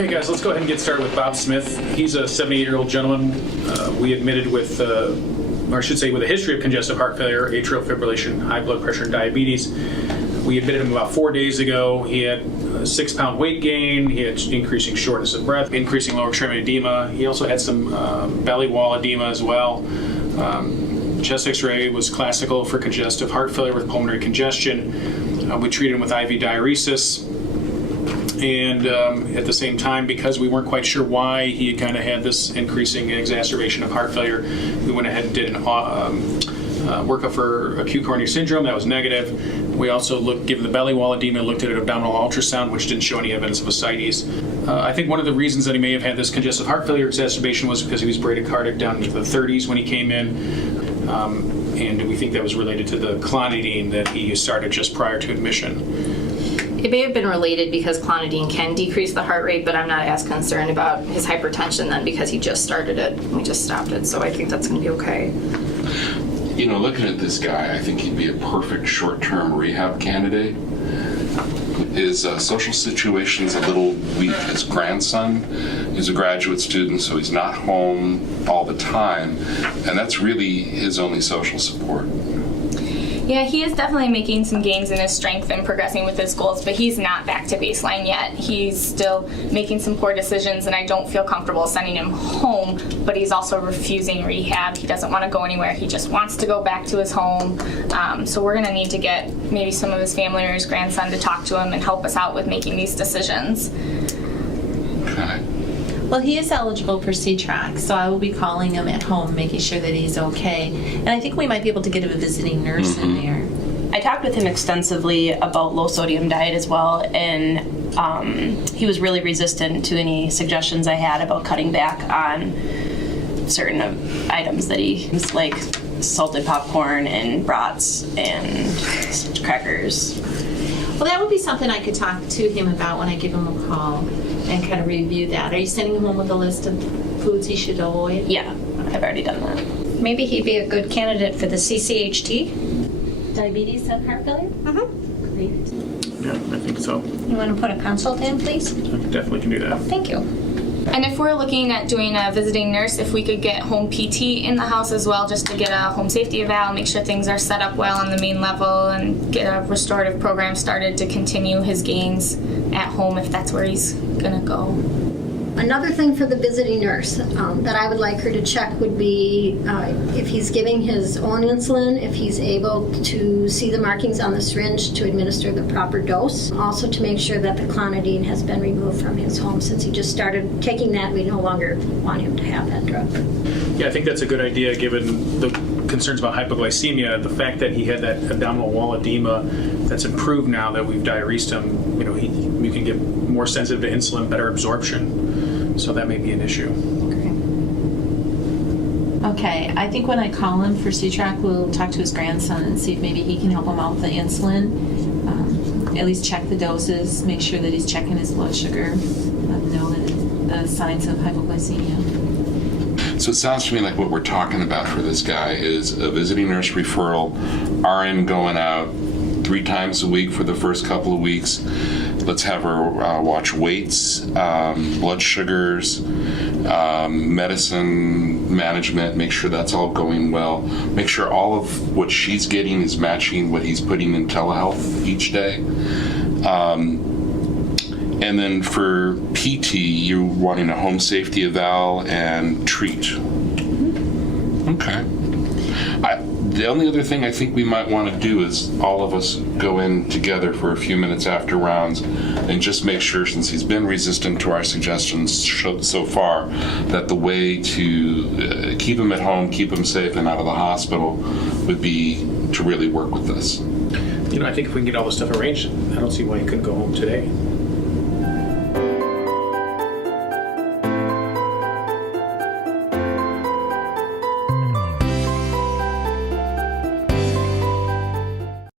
Okay, guys, let's go ahead and get started with Bob Smith. He's a 78-year-old gentleman we admitted with, or I should say, with a history of congestive heart failure, atrial fibrillation, high blood pressure, and diabetes. We admitted him about 4 days ago. He had a 6-pound weight gain. He had increasing shortness of breath, increasing lower extremity edema. He also had some belly wall edema as well. Chest x-ray was classical for congestive heart failure with pulmonary congestion. We treated him with IV diuresis. And at the same time, because we weren't quite sure why he had kind of had this increasing exacerbation of heart failure, we went ahead and did an workup for acute coronary syndrome. That was negative. We also given the belly wall edema, looked at an abdominal ultrasound, which didn't show any evidence of ascites. I think one of the reasons that he may have had this congestive heart failure exacerbation was because he was bradycardic down into the 30s when he came in. And we think that was related to the clonidine that he started just prior to admission. It may have been related because clonidine can decrease the heart rate, but I'm not as concerned about his hypertension then because he just started it and we just stopped it. So I think that's going to be okay. You know, looking at this guy, I think he'd be a perfect short-term rehab candidate. His social situation's a little weak. His grandson is a graduate student, so he's not home all the time, and that's really his only social support. Yeah, he is definitely making some gains in his strength and progressing with his goals, but he's not back to baseline yet. He's still making some poor decisions, and I don't feel comfortable sending him home, but he's also refusing rehab. He doesn't want to go anywhere. He just wants to go back to his home. So we're going to need to get maybe some of his family or his grandson to talk to him and help us out with making these decisions. Okay. Well, he is eligible for C-TraC, so I will be calling him at home, making sure that he's okay. And I think we might be able to get him a visiting nurse in there. I talked with him extensively about low-sodium diet as well, and he was really resistant to any suggestions I had about cutting back on certain items that he was like salted popcorn and brats and crackers. Well, that would be something I could talk to him about when I give him a call and kind of review that. Are you sending him home with a list of foods he should avoid? Yeah, I've already done that. Maybe he'd be a good candidate for the CCHT. Diabetes and heart failure? Great. Yeah, I think so. You want to put a consult in, please? Definitely can do that. Thank you. And if we're looking at doing a visiting nurse, if we could get home PT in the house as well, just to get a home safety eval, make sure things are set up well on the main level, and get a restorative program started to continue his gains at home if that's where he's gonna go. Another thing for the visiting nurse that I would like her to check would be if he's giving his own insulin, if he's able to see the markings on the syringe to administer the proper dose. Also to make sure that the clonidine has been removed from his home. Since he just started taking that, we no longer want him to have that drug. Yeah, I think that's a good idea given the concerns about hypoglycemia. The fact that he had that abdominal wall edema that's improved now that we've diuresed him, you know, you can get more sensitive to insulin, better absorption. So that may be an issue. Okay, I think when I call him for C-TraC, we'll talk to his grandson and see if maybe he can help him out with the insulin. At least check the doses, make sure that he's checking his blood sugar, let him know the signs of hypoglycemia. So it sounds to me like what we're talking about for this guy is a visiting nurse referral, RN going out 3 times a week for the first couple of weeks. Let's have her watch weights, blood sugars, medicine management, make sure that's all going well. Make sure all of what she's getting is matching what he's putting in telehealth each day. And then for PT, you're wanting a home safety eval and treat. Okay. The only other thing I think we might want to do is all of us go in together for a few minutes after rounds and just make sure, since he's been resistant to our suggestions so far, that the way to keep him at home, keep him safe and out of the hospital would be to really work with this. You know, I think if we can get all this stuff arranged, I don't see why he couldn't go home today.